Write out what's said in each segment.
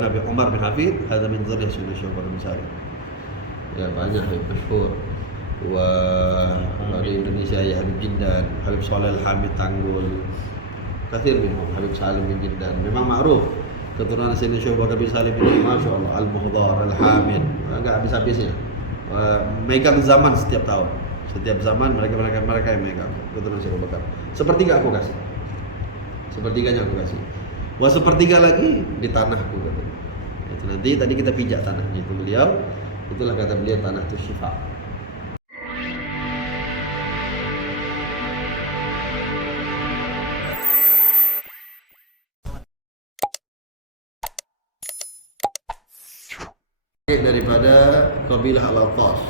Nabi Umar bin Hafid hadza min dzurriyyah Sayyidina Syekh Bakar bin Salim. Ya banyak yang masyhur. Dari Indonesia ya Habib Jindan, Habib Shalih Al-Hamid Tanggul. Kathir minhum Habib Salim bin Jindan. Memang ma'ruf keturunan Sayyidina Syekh Bakar bin Salim ini masyaallah Al-Muhdhar, Al-Hamid. Enggak habis-habisnya. Megang zaman setiap tahun. Setiap zaman mereka yang megang keturunan Syekh Bakar. Sepertiga aku kasih. Sepertiganya aku kasih. Wah sepertiga lagi di tanahku katanya. Itu nanti tadi kita pijak tanahnya itu beliau. Itulah kata beliau tanah itu syifa. Daripada kabilah Al-Attas.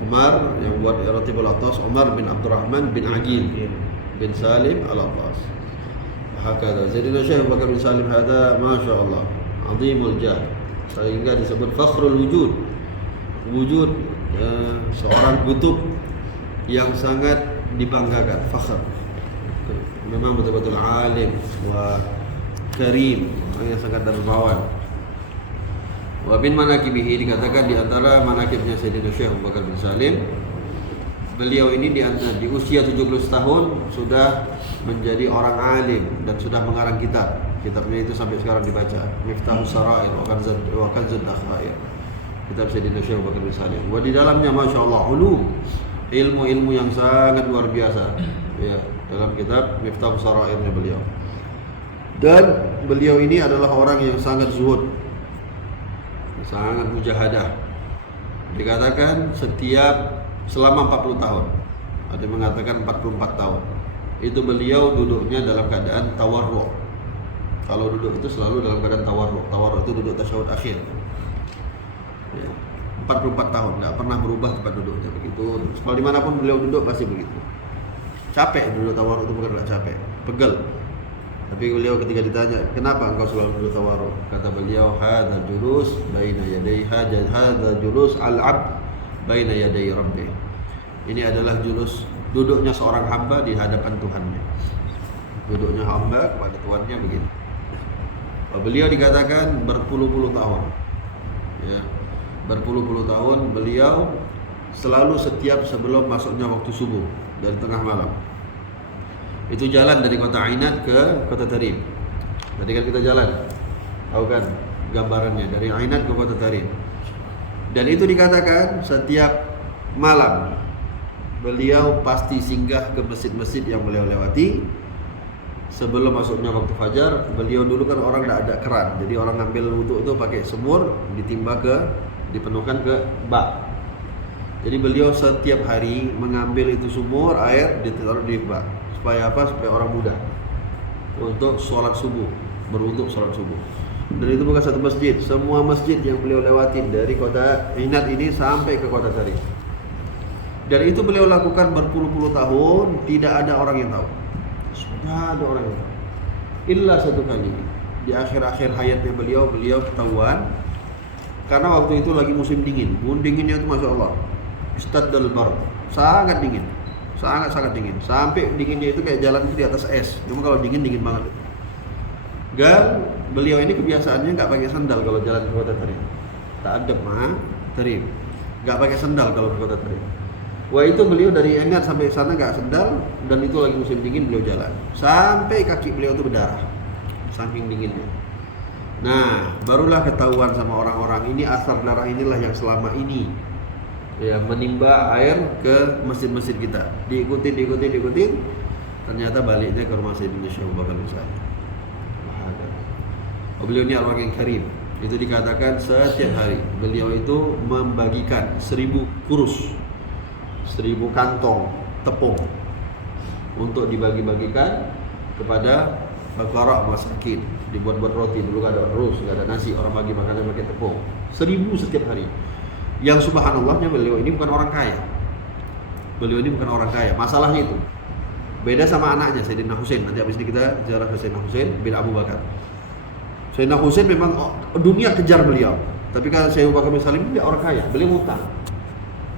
Umar yang buat Ratibul Attas, Umar bin Abdurrahman bin Aqil bin Salim Al-Attas. Hakada Sayyidina Syekh Bakar bin Salim hada masyaallah azimul jah, sehingga disebut fakhrul wujud. Wujud seorang kutub yang sangat dibanggakan, fakhr. Memang betul-betul alim wa karim, orang yang sangat dermawan. Wa bin manaqibihi, dikatakan di antara manaqibnya Sayyidina Syekh Bakar bin Salim, beliau ini di usia 17 tahun sudah menjadi orang alim dan sudah mengarang kitab. Kitabnya itu sampai sekarang dibaca. Miftahus Sarair wa Kanzud Dakhair. Kitab Sayyidina Syekh Bakar bin Salim. Wa di dalamnya masyaallah ilmu-ilmu yang sangat luar biasa. Ya, dalam kitab Miftahus Sarairnya beliau. Dan beliau ini adalah orang yang sangat zuhud. Sangat mujahadah. Dikatakan selama 40 tahun. Ada yang mengatakan 44 tahun. Itu beliau duduknya dalam keadaan tawarru'. Kalau duduk itu selalu dalam keadaan tawarru'. Tawarru' itu duduk tasyahud akhir. Ya, 44 tahun, enggak pernah berubah tempat duduknya begitu. Kalau dimanapun beliau duduk pasti begitu. Capek duduk tawarru' itu, bukan enggak capek, pegel. Tapi beliau ketika ditanya, kenapa engkau selalu duduk tawarru'? Kata beliau, hadzal julus baina yaday hadzal julus al-'abd baina yaday rabbih. Ini adalah julus duduknya seorang hamba di hadapan Tuhannya. Duduknya hamba kepada Tuhannya begitu. Beliau dikatakan berpuluh-puluh tahun. Ya, berpuluh-puluh tahun beliau selalu setiap sebelum masuknya waktu subuh dari tengah malam. Itu jalan dari kota Ainat ke kota Tarim. Tadi kan kita jalan, tahu kan gambarannya dari Ainat ke kota Tarim. Dan itu dikatakan setiap malam beliau pasti singgah ke masjid-masjid yang beliau lewati. Sebelum masuknya waktu fajar, beliau dulu kan orang tidak ada keran, jadi orang ngambil wudu itu pakai sumur, dipenuhkan ke bak. Jadi beliau setiap hari mengambil itu sumur air ditaruh di bak. Supaya apa? Supaya orang mudah untuk sholat subuh, berwudu sholat subuh. Dan itu bukan satu masjid, semua masjid yang beliau lewati dari kota Ainat ini sampai ke kota Tarim. Dan itu beliau lakukan berpuluh-puluh tahun, tidak ada orang yang tahu. Sudah ada orang yang tahu. Illa satu kali di akhir-akhir hayatnya beliau ketahuan, karena waktu itu lagi musim dingin. Dinginnya itu masya Allah, istaddal bar, sangat dingin, sangat dingin. Sampai dinginnya itu kayak jalan itu di atas es. Cuma kalau dingin banget. Dan beliau ini kebiasaannya nggak pakai sandal kalau jalan ke kota Tarim. Ta'addab Tarim, nggak pakai sandal kalau ke kota Tarim. Wah itu beliau dari Ainat sampai sana nggak sendal, dan itu lagi musim dingin beliau jalan sampai kaki beliau itu berdarah saking dinginnya. Nah barulah ketahuan sama orang-orang ini asar darah inilah yang selama ini ya menimba air ke masjid-masjid kita. Diikutin, ternyata baliknya ke rumah Sayyidina Syekh Bakar bin Salim. Beliau ini orang yang karim. Itu dikatakan setiap hari beliau itu membagikan 1000 kurus, 1000 kantong tepung untuk dibagi-bagikan kepada fakara masakin. Dibuat-buat roti, dulu gak ada rus, gak ada nasi, orang bagi makanan pakai tepung. 1000 setiap hari. Yang subhanallahnya beliau ini bukan orang kaya. Beliau ini bukan orang kaya. Masalahnya itu beda sama anaknya Sayyidina Husain. Nanti habis ini kita ziarah ke Sayyidina Husain bin Abu Bakar. Sayyidina Husain memang dunia kejar beliau. Tapi kalau Syekh Bakar bin Salim dia orang kaya, beliau utang.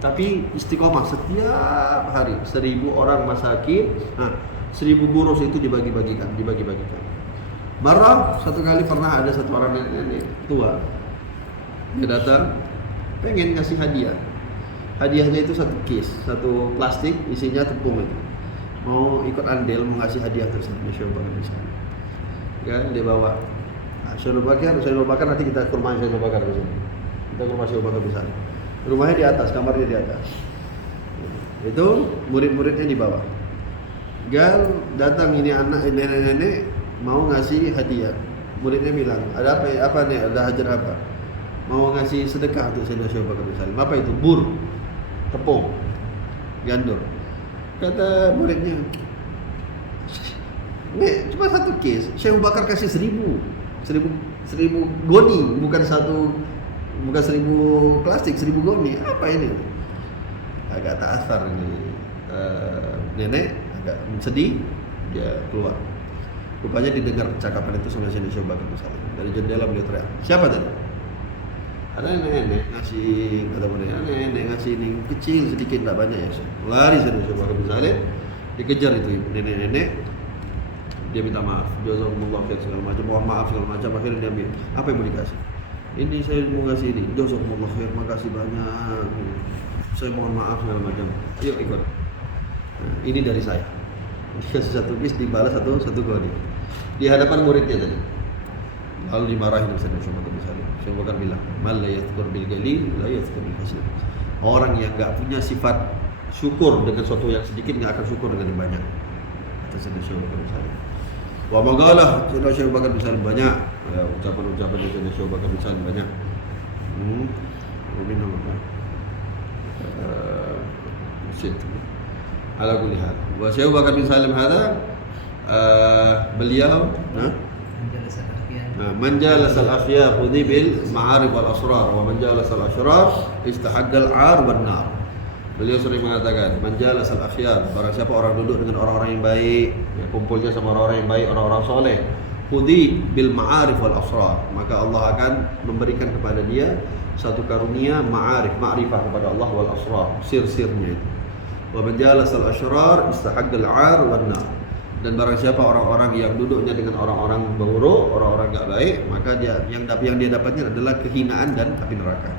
Tapi istiqomah setiap hari 1000 orang masakin, 1000 burus itu dibagi-bagikan. Marah satu kali pernah ada satu orang nenek tua, dia datang pengen ngasih hadiah. Hadiahnya itu satu case, satu plastik isinya tepung itu. Mau ikut andil, mau ngasih hadiah untuk Syekh Abu Bakar bin Salim. Kan dia bawa Syekh Abu Bakar nanti kita ke rumah Syekh Abu Bakar di sini. Kita ke rumah Syekh Abu Bakar bin Salim. Rumahnya di atas, kamarnya di atas. Itu murid-muridnya di bawah. Gal datang ini anak nenek-nenek mau ngasih hadiah. Muridnya bilang, ada apa nih? Ada hajar apa? Mau ngasih sedekah untuk Syekh Abu Bakar bin Salim. Apa itu? Bur, tepung, gandur. Kata muridnya, nek cuma satu case. Syekh Abu Bakar kasih 1000 goni, bukan 1000 plastik, 1000 goni. Apa ini? Agak ta'athar ini. Nenek agak sedih, dia keluar. Rupanya didengar percakapan itu sama Syekh Abu Bakar bin Salim. Dari jendela beliau teriak, siapa tadi? Ada nenek ngasih, kata mereka, nenek ngasih ini kecil sedikit, tak banyak ya. Lari Syekh Abu Bakar bin Salim, dikejar itu nenek-nenek. Dia minta maaf, jazakumullah khair segala macam, mohon maaf segala macam. Akhirnya dia ambil, apa yang mau dikasih? Ini saya mau ngasih ini, jazakumullah khair, makasih banyak. Saya mohon maaf segala macam. Yuk ikut. Nah, ini dari saya. Dikasih satu bis, dibalas satu goni di hadapan muridnya tadi. Lalu dimarahin oleh Syekh Abu Bakar bin Salim. Syekh Abu Bakar bilang, "Man la yadhkur bil qalil la yadhkur bil katsir." Orang yang enggak punya sifat syukur dengan sesuatu yang sedikit enggak akan syukur dengan yang banyak. Kata Syekh Abu Bakar bin Salim. Wa magalah Syekh Abu Bakar bin Salim banyak. Ya, ucapan-ucapan dari Syekh Abu Bakar bin Salim banyak. Minum apa? Ala kulli hal. Wa Syekh Abu Bakar bin Salim hada beliau man jalasal akhyar khudhi bil ma'arif wal asrar wa man jalasal ashrar istahaggal 'ar wan nar. Beliau sering mengatakan, man jalasal akhyar, barang siapa orang duduk dengan orang-orang yang baik, ya, kumpulnya sama orang-orang yang baik, orang-orang soleh, khudhi bil ma'arif wal asrar, maka Allah akan memberikan kepada dia satu karunia ma'arif, ma'rifah kepada Allah wal asrar, sir-sirnya itu. Wa man jalasal ashrar istahaggal 'ar wan nar. Dan barang siapa orang-orang yang duduknya dengan orang-orang buruk, orang-orang enggak baik, maka yang dia dapatnya adalah kehinaan dan api neraka.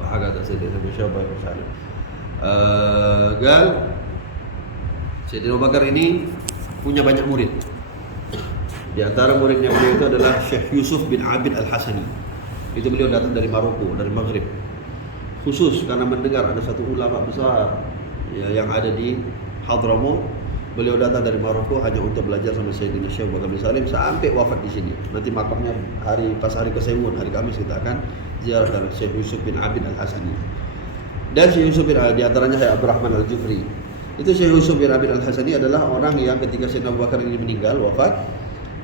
Wah, kata Sayyidina Abu Bakar Salim. Sayyidina Abu Bakar ini punya banyak murid. Di antara muridnya beliau itu adalah Syekh Yusuf bin Abid Al-Hasani. Itu beliau datang dari Maroko, dari Maghrib. Khusus karena mendengar ada satu ulama besar ya, yang ada di Hadramaut. Beliau datang dari Maroko hanya untuk belajar sama Sayyidina Syekh Abu Bakar bin Salim sampai wafat di sini. Nanti makamnya pas hari ke-9, hari Kamis kita akan ziarah dari Syekh Yusuf bin Abid Al-Hasani. Dan Syekh Yusuf bin di antaranya Syekh Abdurrahman Al-Jufri. Itu Syekh Yusuf bin Abid Al-Hasani adalah orang yang ketika Sayyidina Abu Bakar ini meninggal, wafat,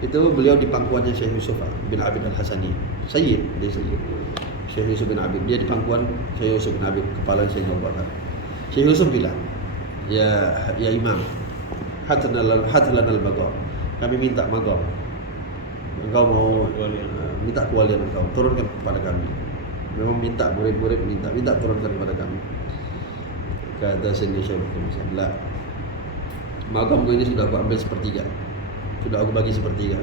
itu beliau di pangkuannya Syekh Yusuf bin Abid Al-Hasani. Sayyid, dia Sayyid. Syekh Yusuf bin Abid, dia di pangkuan Syekh Yusuf bin Abid, kepala Sayyidina Abu Bakar. Syekh Yusuf bilang, ya Imam, Hatlanal magam. Kami minta magam. Engkau mau minta kewalian engkau, turunkan kepada kami. Memang minta murid-murid minta turunkan kepada kami. Kata Sayyidina Syekh Abdullah, magamku ini sudah aku ambil sepertiga. Sudah aku bagi sepertiga.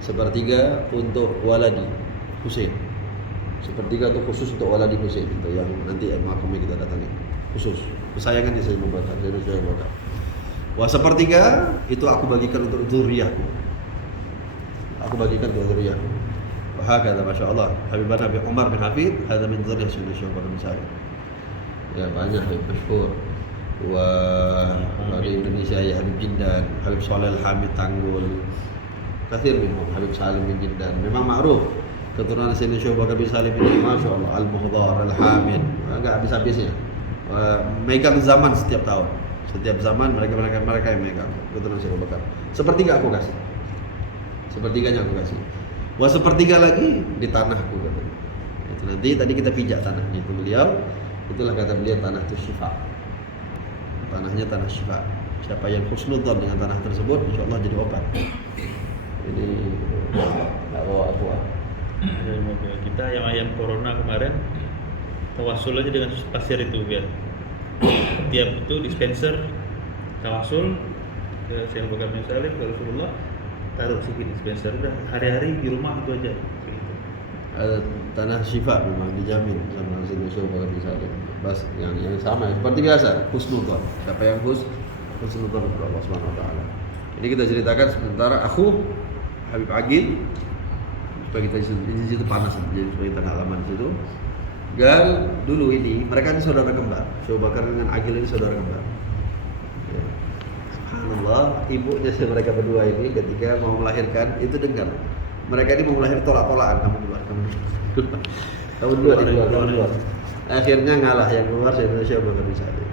Sepertiga untuk waladi Husain. Sepertiga itu khusus untuk waladi Husain, itu yang nanti makamnya kita datangi. Khusus kesayangannya saya membaca dari Syekh Abu Bakar. Wah, sepertiga itu aku bagikan untuk zuriyahku. Aku bagikan untuk zuriyahku. Wah, kata Masya Allah, Habibana Nabi Umar bin Hafid, ada min zuriyah Syekh Abu Bakar bin Salim. Ya banyak Habib Mashhur. Wah, dari Indonesia ya Habib Jindan, Habib Shalal Hamid Tanggul. Kathir minhum, Habib Salim bin Jindan. Memang ma'ruf keturunan Syekh Abu Bakar bin Salim ini, Masya Allah, Al-Muhdar, Al-Hamid. Enggak habis-habisnya. Megang zaman setiap tahun. Setiap zaman mereka yang megang keturunan Syekh Abu Bakar. Sepertiga aku kasih. Sepertiganya aku kasih. Wah, sepertiga lagi di tanahku katanya. Itu nanti tadi kita pijak tanahnya itu beliau. Itulah kata beliau tanah itu syifa. Tanahnya tanah syifa. Siapa yang husnudzan dengan tanah tersebut, insyaallah jadi obat. Ini bawa apa? Kita yang ayam corona kemarin tawasul aja dengan pasir itu biar tiap itu dispenser tawasul ke Syekh Abu Bakar bin Salim, ke Rasulullah, taruh sedikit dispenser, udah hari-hari di rumah itu aja. Gitu. Ada tanah syifa memang dijamin sama Sayyidina Syekh Bakar bin Salim. Bas yang sama seperti biasa, husnudzon. Siapa yang husnudzon kepada Allah Subhanahu wa taala. Ini kita ceritakan sementara aku Habib Agil supaya kita di situ panas jadi supaya kita halaman di situ. Gal dulu ini mereka ini saudara kembar. Syekh Bakar dengan Agil ini saudara kembar. Ya. Subhanallah, ibunya mereka berdua ini ketika mau melahirkan itu dengar. Mereka ini mau melahir tolak-tolakan, kamu keluar. Kamu keluar. Akhirnya ngalah yang keluar Sayyidina Syekh Bakar bin Salim.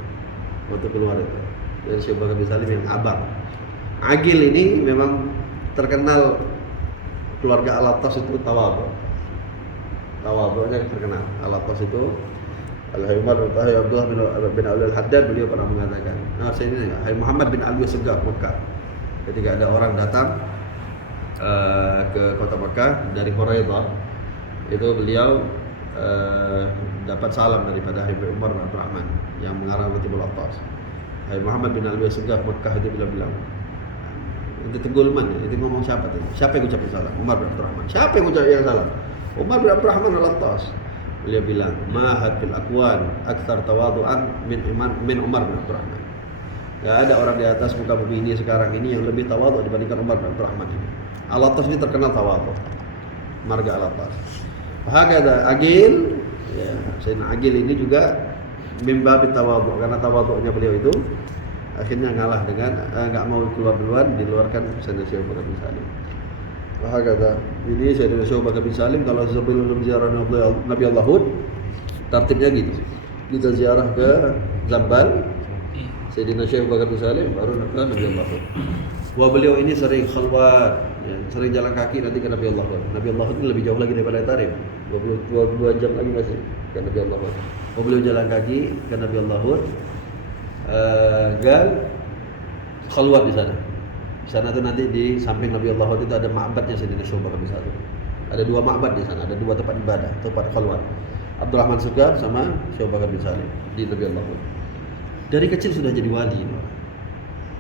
Waktu keluar itu. Dan Syekh Bakar bin Salim yang abang. Agil ini memang terkenal keluarga Al-Attas itu tawadhu. Tawadhunya terkenal. Al-Attas itu Al-Haymar Abdullah bin Al-Haddad beliau pernah mengatakan, Muhammad bin Ali Segaf Mekah. Ketika ada orang datang ke kota Mekah dari Quraidah, itu beliau dapat salam daripada Habib Umar bin Abdurrahman yang mengarang Ratibul Attas. Habib Muhammad bin Ali Segaf Mekah itu bilang, itu tenggulman ya, itu ngomong siapa tadi? Siapa yang ucapin salam? Umar bin Abdurrahman. Siapa yang ucapin salam? Umar bin Abdurrahman Al-Attas. Beliau bilang, "Mahad fil aqwan aktsar tawadhu'an min Umar bin Abdurrahman." Enggak ada orang di atas muka bumi ini sekarang ini yang lebih tawadhu dibandingkan Umar bin Abdurrahman ini. Al-Attas ini terkenal tawadhu. Marga Al-Attas. Hakada Agil, ya, Sayyidina Agil ini juga mimba tawadhu karena tawadhunya beliau itu akhirnya ngalah dengan enggak mau keluar duluan, diluarkan Sayyidina Syekh Bakar bin Salim. Hakada. Ini Sayyidina Syekh Bakar bin Salim kalau sebelum ziarah Nabi Allahud tertibnya gitu. Kita ziarah ke Zambal Sayyidina Syekh Bakar bin Salim baru ke Nabi Allahud. Wah beliau ini sering khalwat, ya, sering jalan kaki nanti ke Nabi Allahud. Nabi Allahud ini lebih jauh lagi daripada Tarim, 22 jam lagi masih ke Nabi Allahud. Wah beliau jalan kaki ke Nabi Allahud, gal khalwat di sana. Di sana tuh nanti di samping Nabi Allahud itu ada ma'badnya Sayyidina Syekh Bakar bin Salim. Ada 2 ma'bad di sana, ada 2 tempat ibadah, tempat khalwat. Abdurrahman Segaf sama Syekh Bakar bin Salim di Nabi Allahud. Dari kecil sudah jadi wali.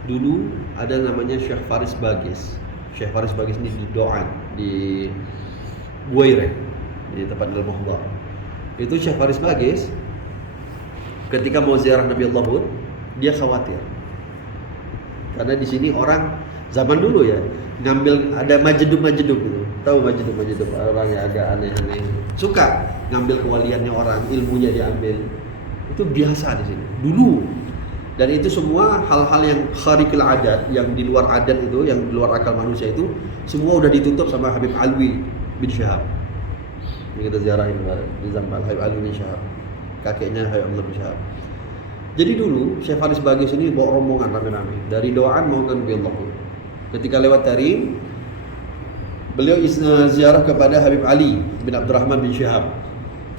Dulu ada namanya Syekh Faris Bagis. Syekh Faris Bagis ini di Doan di Buaireh di tempat Al-Muhdar. Itu Syekh Faris Bagis ketika mau ziarah Nabi Allahud dia khawatir. Karena di sini orang zaman dulu ya ngambil ada majedub gitu. Tahu majedub orang yang agak aneh-aneh. Suka ngambil kewaliannya orang, ilmunya diambil. Itu biasa di sini. Dulu. Dan itu semua hal-hal yang kharikul adat, yang di luar adat itu, yang di luar akal manusia itu, semua udah ditutup sama Habib Alwi bin Syahab. Yang kita ziarahin kemarin di Zambal, Habib Alwi bin Syahab. Kakeknya Habib Abdullah bin Syahab. Jadi dulu Syekh Faris Bagis ini bawa rombongan rame-rame dari Doan mau ke Nabi Allahud. Ketika lewat Tarim, beliau ziarah kepada Habib Ali bin Abdurrahman bin Syahab.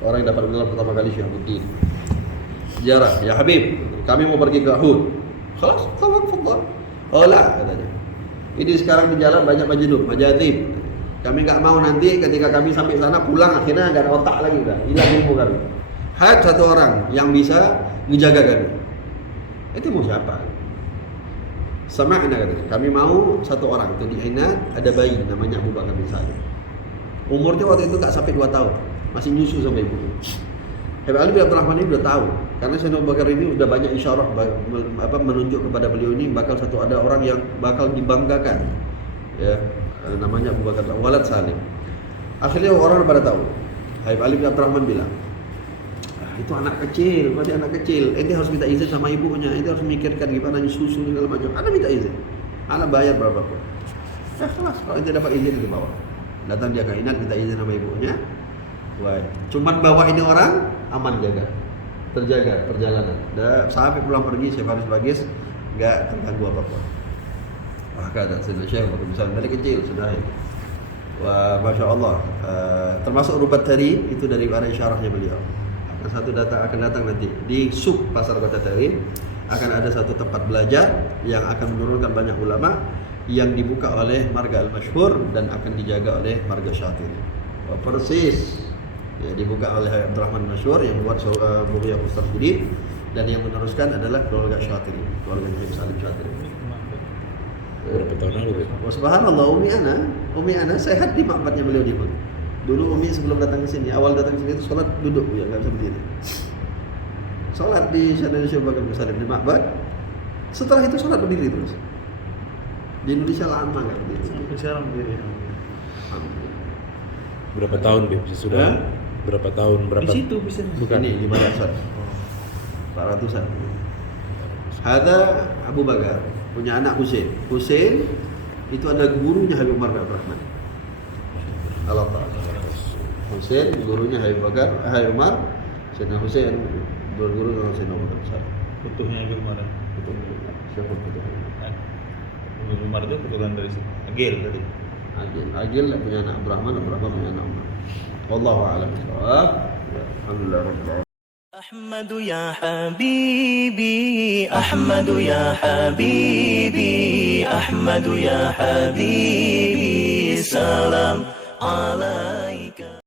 Orang yang dapat mengenal pertama kali Syihabuddin. Ziarah, ya Habib, kami mau pergi ke Uhud. Khalas, tafadhal. Oh lah, katanya. Ini sekarang di jalan banyak majadib. Kami enggak mau nanti ketika kami sampai sana pulang akhirnya enggak ada otak lagi udah. Hilang ilmu kami. Had satu orang yang bisa menjaga kami. Itu mau siapa? Sama'na katanya. Kami mau satu orang itu di Ainat ada bayi namanya Abu Bakar bin Salim. Umurnya waktu itu enggak sampai 2 tahun. Masih nyusu sama ibunya. Habib Ali bin Abdurrahman ini udah tahu karena Sayyidina Abu Bakar ini udah banyak isyarah menunjuk kepada beliau ini bakal satu ada orang yang bakal dibanggakan ya namanya Abu Bakar Walad Salim. Akhirnya orang pada tahu. Habib Ali bin Abdurrahman bilang, itu anak kecil, masih anak kecil. Ente harus minta izin sama ibunya. Ente harus memikirkan gimana susu segala macam. Anda minta izin. Anda bayar berapapun. Ya kelas kalau ente dapat izin itu bawa. Datang dia ke Inat minta izin sama ibunya. Wah, cuman bawa ini orang aman terjaga perjalanan. Dan sampai pulang pergi Syekh Faris Bagis enggak terganggu apapun. Wah, ada Sayyidina Syekh Bakar bin Salim dari kecil sudah. Wah, masya Allah. Termasuk Rubat Tari itu dari arah isyarahnya beliau. Akan datang nanti di sub pasar Kota Tari akan ada satu tempat belajar yang akan menurunkan banyak ulama yang dibuka oleh Marga Al-Masyhur dan akan dijaga oleh Marga Syatiri. Persis. Ya, dibuka oleh Abdurrahman Masyhur yang buat Mughiyah Mustarsyidin dan yang meneruskan adalah keluarga Syatiri, keluarga Habib Salim Syatiri. Berapa tahun lalu Beb? Oh, subhanallah, Umi Ana sehat di makbatnya beliau di Pun. Dulu Umi sebelum datang ke sini, awal datang ke sini itu sholat duduk ya, nggak bisa berdiri. Sholat di Syekh Syekh Bakar Bin Salim di makbat. Setelah itu sholat berdiri terus. Di Indonesia lama nggak berdiri. Sampai sekarang berdiri. Berapa tahun Beb? Sudah Hah? berapa tahun? Berapa? Di situ bisa. Bukan. Ini 500-an, 400-an. Ada Abu Bakar punya anak Husain. Husain itu ada gurunya Habib Umar bin Abdurrahman. Allah Ta'ala. Husain gurunya Habib Bakar, Habib Umar. Sayyidina Husain berguru dengan Sayyidina Abu Bakar. Butuhnya Ibu Umar. Betul. Siapa betul? Ibu Umar itu keturunan dari situ. Agil tadi. Agil punya anak Abdurrahman, Abdurrahman punya anak Umar. Wallahu a'lam bishawab. Alhamdulillah rabbil alamin. أحمد يا حبيبي أحمد يا حبيبي أحمد يا حبيبي سلام عليك